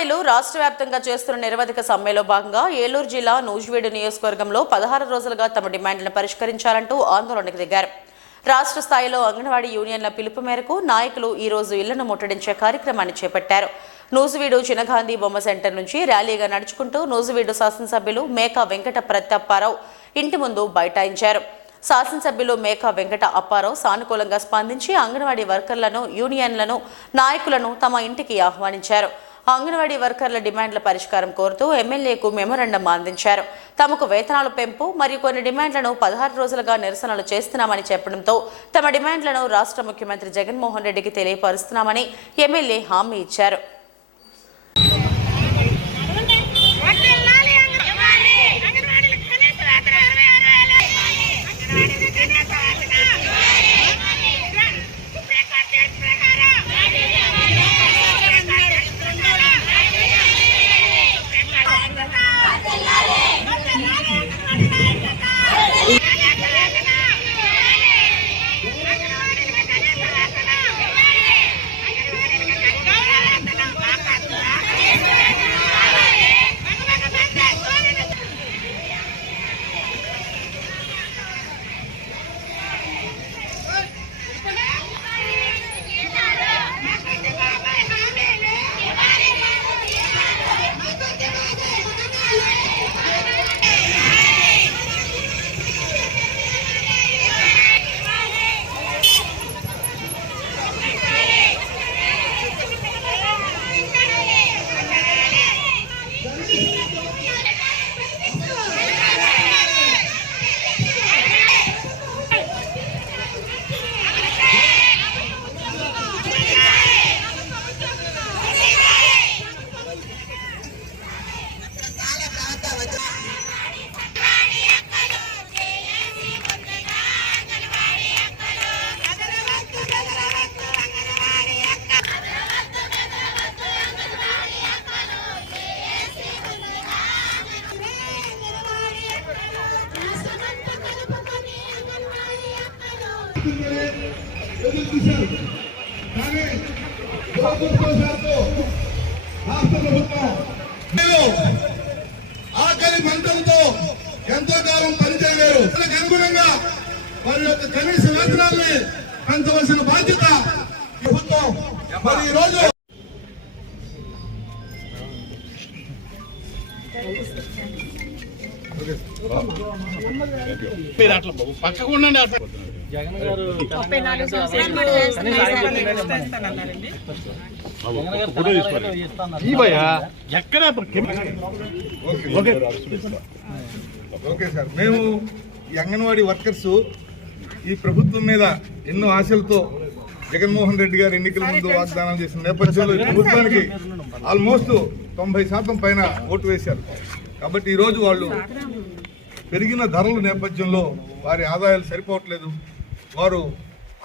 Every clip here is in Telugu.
అంగన్వాడీలు రాష్ట్ర వ్యాప్తంగా చేస్తున్న నిరవధిక సమ్మెలో భాగంగా ఏలూరు జిల్లా నూజివీడు నియోజకవర్గంలో 16 రోజులుగా తమ డిమాండ్లను పరిష్కరించాలంటూ ఆందోళనకు దిగారు. రాష్ట్ర స్థాయిలో అంగన్వాడీ యూనియన్ల పిలుపు మేరకు నాయకులు ఈ రోజు ఇళ్లను ముట్టడించే కార్యక్రమాన్ని చేపట్టారు. నూజివీడు చినగాంధీ బొమ్మ సెంటర్ నుంచి ర్యాలీగా నడుచుకుంటూ నూజివీడు శాసనసభ్యులు మేకా వెంకట ప్రతాప్పారావు ఇంటి ముందు బైఠాయించారు. శాసనసభ్యులు మేకా వెంకట అప్పారావు సానుకూలంగా స్పందించి అంగన్వాడీ వర్కర్లను, యూనియన్లను, నాయకులను తమ ఇంటికి ఆహ్వానించారు. అంగన్వాడీ వర్కర్ల డిమాండ్ల పరిష్కారం కోరుతూ ఎమ్మెల్యేకు మెమోరాండం అందించారు. తమకు వేతనాల పెంపు మరియు కొన్ని డిమాండ్లను 16 రోజులుగా నిరసనలు చేస్తున్నామని చెప్పడంతో తమ డిమాండ్లను రాష్ట్ర ముఖ్యమంత్రి జగన్మోహన్ రెడ్డికి తెలియపరుస్తున్నామని ఎమ్మెల్యే హామీ ఇచ్చారు. ఆకలి మంటలతో ఎంతో కాలం పనిచేయలేరు. అనుగుణంగా వారి యొక్క కనీస వేతనాన్ని పెంచవలసిన బాధ్యత ప్రభుత్వం. మరి ఈ రోజు జగన్ గారు ఓకే సార్, మేము ఈ అంగన్వాడీ వర్కర్స్ ఈ ప్రభుత్వం మీద ఎన్నో ఆశలతో జగన్మోహన్ రెడ్డి గారు ఎన్నికల ముందు వాగ్దానం చేసిన నేపథ్యంలో ఈ ప్రభుత్వానికి ఆల్మోస్ట్ 90% పైన ఓటు వేశారు. కాబట్టి ఈరోజు వాళ్ళు పెరిగిన ధరల నేపథ్యంలో వారి ఆదాయాలు సరిపోవట్లేదు. వారు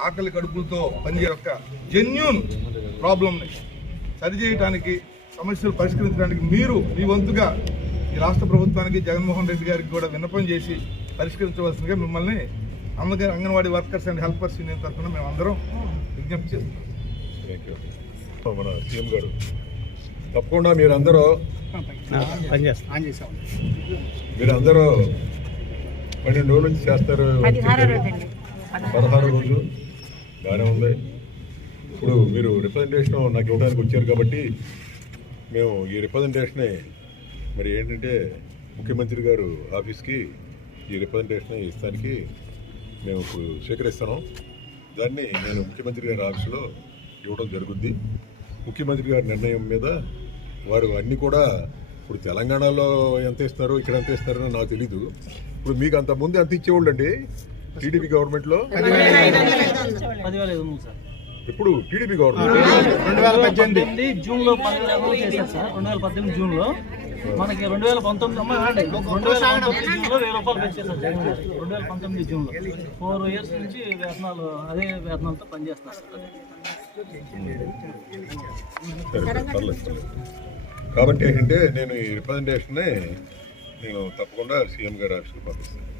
ఆకలి కడుపులతో పనిచేయ యొక్క జెన్యూన్ ప్రాబ్లంని సరిచేయడానికి, సమస్యలు పరిష్కరించడానికి మీరు మీ వంతుగా ఈ రాష్ట్ర ప్రభుత్వానికి, జగన్మోహన్ రెడ్డి గారికి కూడా విన్నపం చేసి పరిష్కరించవలసిందిగా మిమ్మల్ని anganwadi workers and helpers union తరఫున మేము అందరం విజ్ఞప్తి చేస్తున్నాం. మన సీఎం గారు తప్పకుండా మీరందరూ 12 రోజుల నుంచి చేస్తారు. 16 రోజులు బాగానే ఉంది. ఇప్పుడు మీరు రిప్రజెంటేషన్ నాకు ఇవ్వడానికి వచ్చారు కాబట్టి మేము ఈ రిప్రజెంటేషనే మరి ఏంటంటే ముఖ్యమంత్రి గారు ఆఫీస్కి ఈ రిప్రజెంటేషన్ ఇస్తానికి మేము ఇప్పుడు స్వీకరిస్తున్నాం. దాన్ని నేను ముఖ్యమంత్రి గారి ఆఫీసులో ఇవ్వడం జరుగుద్ది. ముఖ్యమంత్రి గారి నిర్ణయం మీద వారు అన్నీ కూడా ఇప్పుడు తెలంగాణలో ఎంత ఇస్తారు, ఇక్కడ ఎంత ఇస్తారో నాకు తెలీదు. ఇప్పుడు మీకు అంత ముందు ఎంత ఇచ్చేవాళ్ళు అండి టీడీపీ గవర్నమెంట్లో? ఇప్పుడు టీడీపీ గవర్నమెంట్ 2018 జూన్లో 2018 జూన్లో మనకి 2019 జూన్లో 1000 రూపాయలు పెంచేసారు జగన్ గారు. 2019 జూన్లో 4 years నుంచి వేతనాలు అదే వేతనాలతో పనిచేస్తున్నారు సార్. కాబట్టి ఏంటంటే నేను ఈ రిప్రజెంటేషన్ని నేను తప్పకుండా సీఎం గారి ఆఫీస్కి పంపిస్తాను.